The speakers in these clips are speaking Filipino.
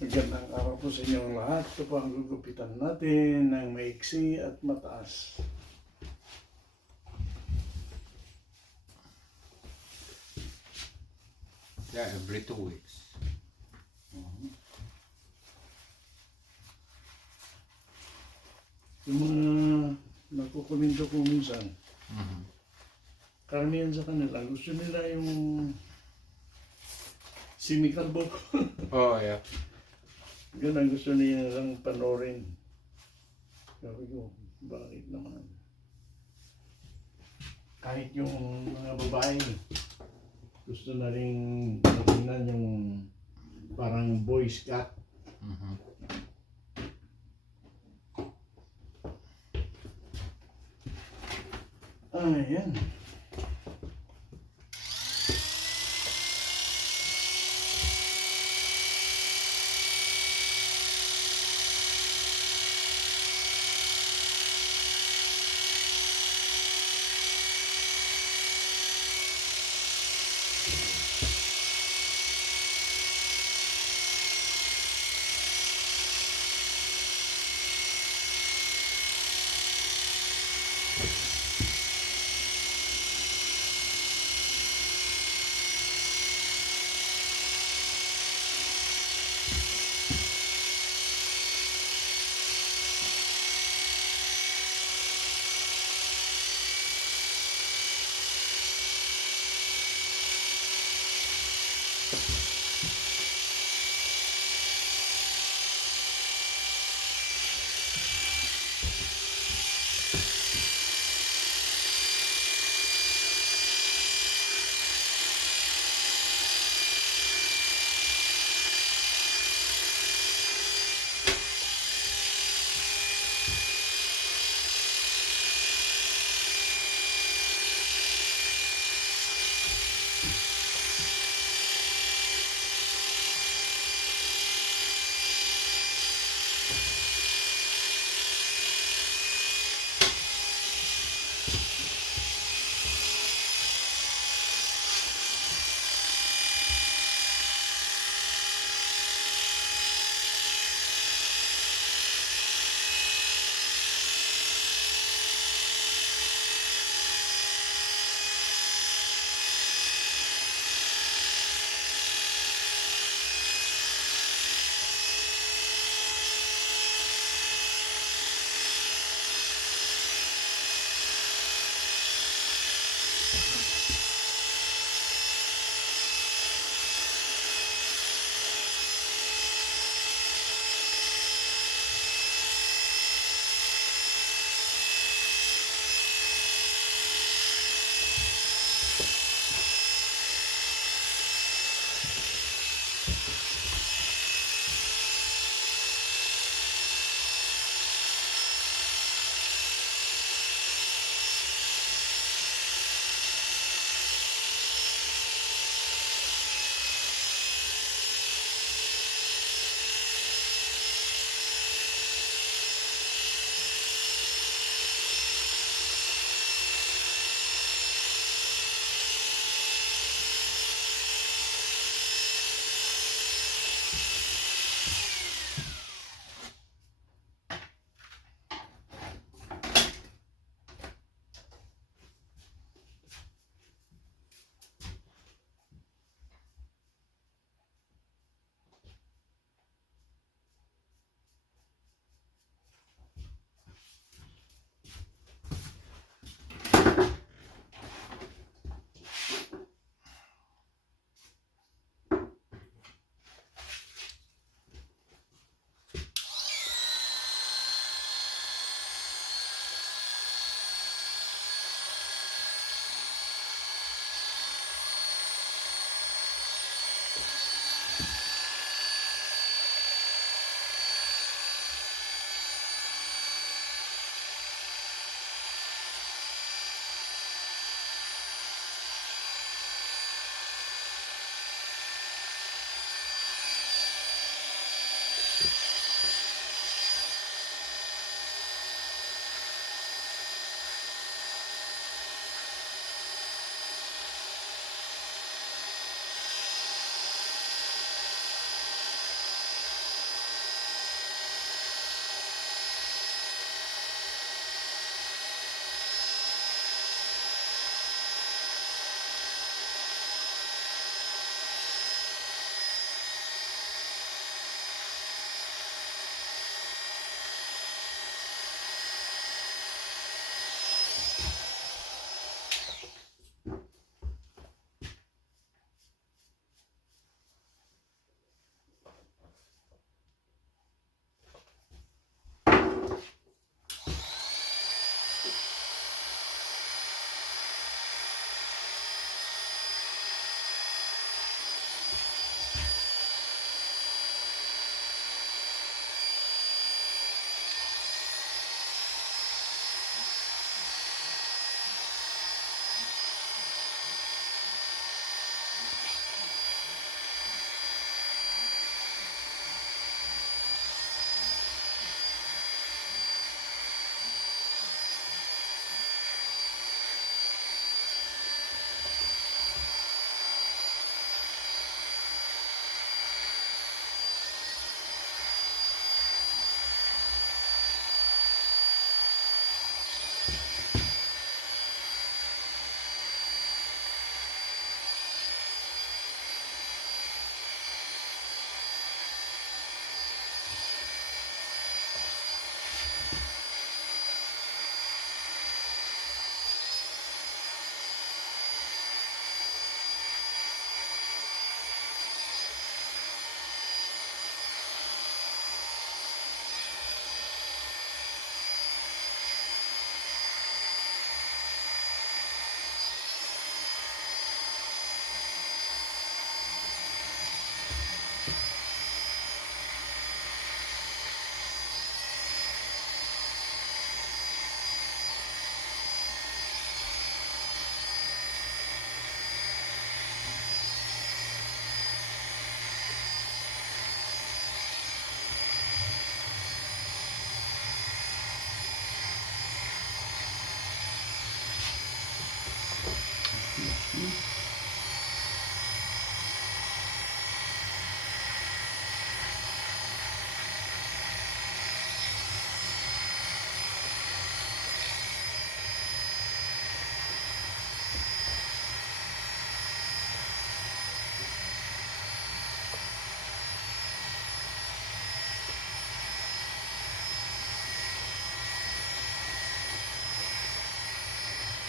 Magandang araw po sa inyong lahat. Ito po ang gugupitan natin ng maiksi at mataas. Yeah, every 2 weeks. Yung mga nagkukomento ko minsan, karamihan sa kanila, gusto nila yung sinikalbo ko. Oh, yeah. Yun ang gusto nilang panoorin. Sabi ko, bakit naman? Kahit yung mga babae, gusto na rin matingnan yung parang boy scout. Ayan.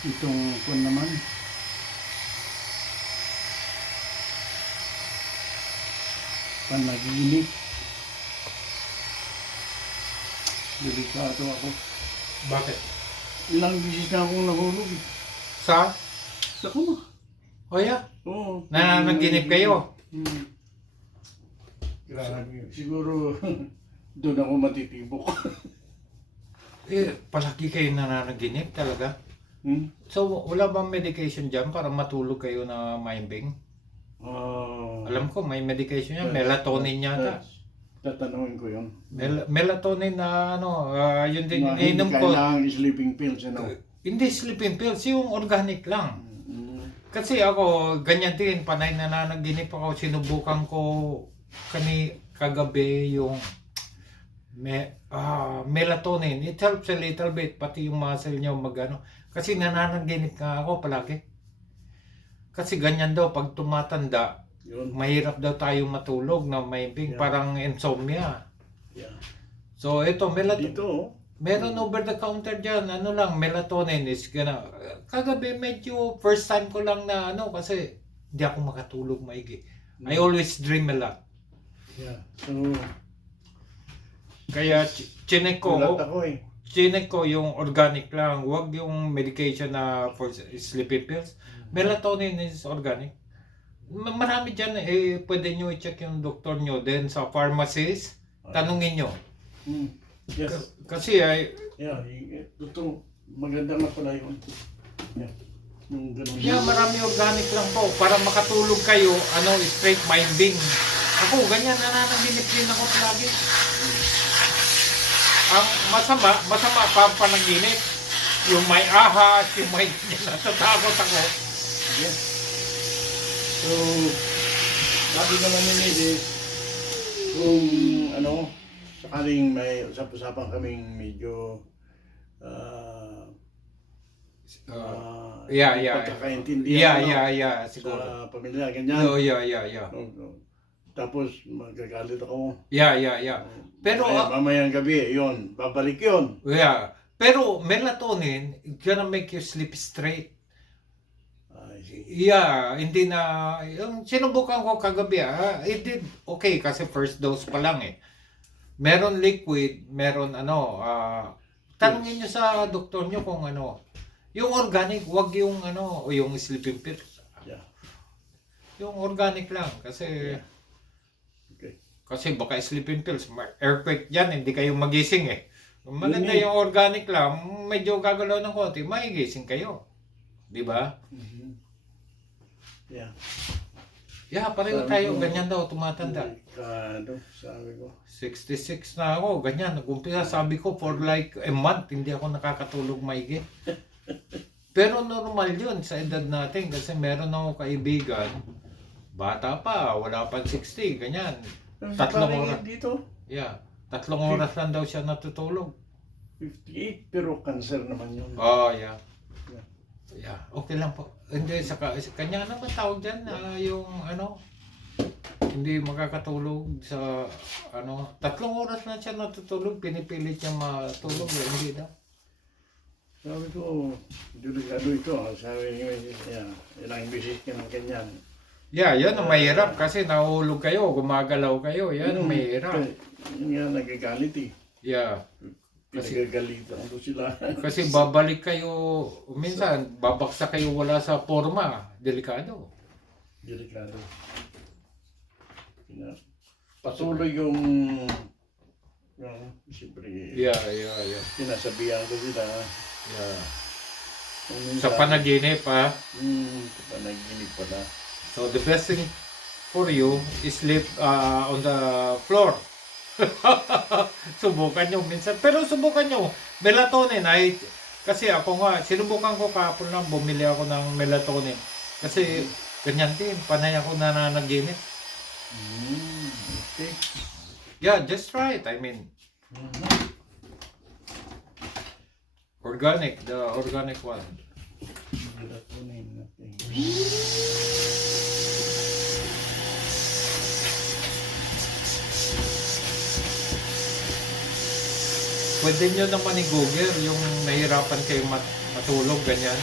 Itong kwan naman. Panaginip. Delikado ako. Bakit? Ilang bisis na akong nahulog. Sa? Sa kuma. Oh yeah? Oo. Nananaginip kayo? Hmm. Grabe. Siguro doon ako matitibok. Palagi kayo nananaginip talaga? Hmm? So, wala bang medication dyan para matulog kayo na maimbing? Alam ko, may medication yan. Melatonin yata. Tatanungin ko yun. Melatonin na yun din Na hindi ininom ko. kailangan sleeping pills, ano? Hindi sleeping pills, yung organic lang. Mm. Kasi ako, ganyan din, panay nananaginip ako. Sinubukan ko kagabi yung melatonin. It helps a little bit, pati yung muscle nyo magano. Kasi nananaginip nga ako palagi. Kasi ganyan daw, pag tumatanda, Yun. mahirap daw tayo matulog na may big, Yeah. parang insomnia. Yeah. So ito, Dito, oh. meron over the counter dyan, melatonin is kagabi medyo first time ko lang na kasi hindi ako makatulog maigi. I always dream a lot. Yeah. So, Kaya chinek gulat ako eh. ko yung organic lang, wag yung medication na for sleeping pills. Melatonin is organic. Marami dyan pwede nyo i-check yung doktor nyo. Then sa pharmacist, tanungin nyo. Mm. Yes. Kasi Yeah. Totoo. Maganda nga pala yun. Yeah. Yung ganun. marami organic lang po para makatulog kayo, straight minding. Ako, ganyan, nananaginip din ako palagi. Ang masama pa ang panaginip. Yung may ahas, yung may natatakot ako. Yeah. So, sabi naman ni Nede, kung sakaling may usap-usapan kaming medyo pagkakaintindihan siguro. sa pamilya, ganyan. Yeah. Tapos magagalit ako. Yeah. Pero, mamayang gabi, yun, babalik yun. yeah. Pero melatonin, gonna make you sleep straight. Yeah, hindi na, yung sinubukan ko kagabi, it did okay kasi first dose pa lang eh. Meron liquid, meron tanungin nyo sa doktor nyo kung yung organic, wag yung yung sleeping pills. Yeah. Yung organic lang kasi, Okay. kasi baka sleeping pills, earthquake dyan, hindi kayo magising eh. Maganda Yun eh. yung organic lang, medyo gagalaw ng konti, magigising kayo. Di ba? Mhm. Yeah. Yeah, pareho Sabi tayo, ko, ganyan daw, tumatanda. Sabi ko. 66 na ako, ganyan. Nag-umpisa, sabi ko, for like a month, hindi ako nakakatulog maigi. Pero normal yun sa edad natin kasi meron ako kaibigan, bata pa, wala pang 60, ganyan. Tatlong oras. Dito, Yeah, 3 oras lang daw siya natutulog. 58, pero cancer naman yun. Oh, yeah. Yeah, okay lang po. Hindi, sa kanya naman tawag dyan, yung hindi makakatulog sa 3 oras na siya natutulog, pinipilit niya matulog, hindi daw. Sabi ko, delikado ito. Sabi niya, ilang bisis ka ng ganyan. Yeah, yan ang mahirap kasi nahulog kayo, gumagalaw kayo, yan ang mahirap. Yun nga, nagagalit eh. Yeah. Pinagagalitan ko sila. Kasi babalik kayo, minsan babaksak kayo wala sa forma, delikado. Delikado. Patuloy yung siyempre, Yeah. sinasabihan ko sila. Yeah. Kung Sa minsan, panaginip sa panaginip pala. So the best thing for you is sleep on the floor. Subukan nyo minsan. Pero subukan nyo. Melatonin ay, kasi ako nga, sinubukan ko kahapon lang, bumili ako ng melatonin. Kasi ganyan din, panay ako nananaginip. Okay. Yeah, just try it. I mean, organic, the organic one. Melatonin natin. Pwede nyo naman i-google yung nahirapan kayo matulog, ganyan.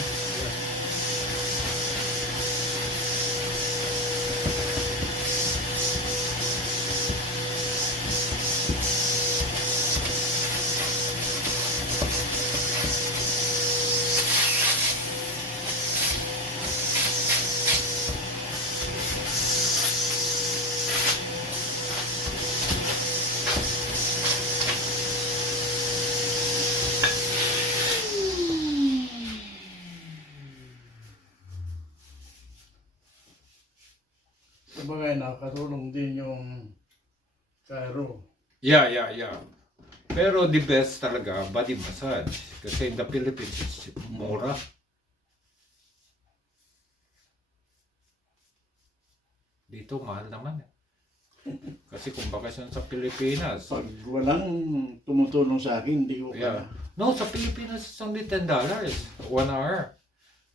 Karo. Yeah. Pero the best talaga, body massage. Kasi in the Philippines, it's mura. Dito, mahal naman eh. Kasi kung bakasyon sa Pilipinas, Pag walang tumutulong sa akin, hindi ko yeah. kaya. No, sa Pilipinas, it's only $10. 1 hour.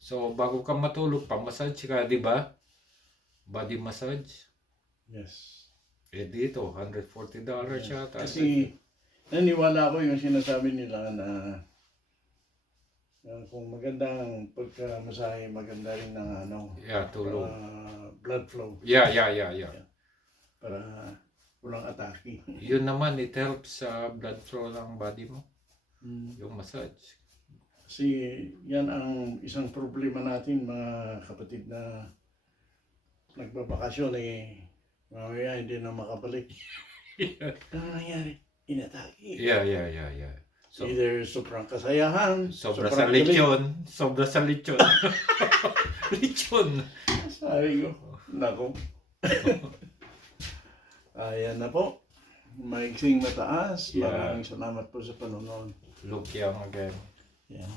So, bago ka matulog, pang-massage ka, di ba? Body massage. Yes. Eh dito, $140 yata. Kasi naniwala ko yung sinasabi nila na kung maganda ang pagkamasahe, maganda rin ng Yeah, tulog. blood flow Yeah. para walang atake. Yun naman, it helps sa blood flow ng body mo. Yung massage. Kasi yan ang isang problema natin mga kapatid na nagbabakasyon mamaya hindi na makabalik. Ano nangyari? Inatake. Yeah. So, Either sobrang kasayahan, sobra sa sobrang galit. lechon. Sobra sa lechon. Lechon. Sabi ko, nako. Ayan na po. Maiksing mataas. Yeah. Maraming salamat po sa panonood. Look young again. Yeah.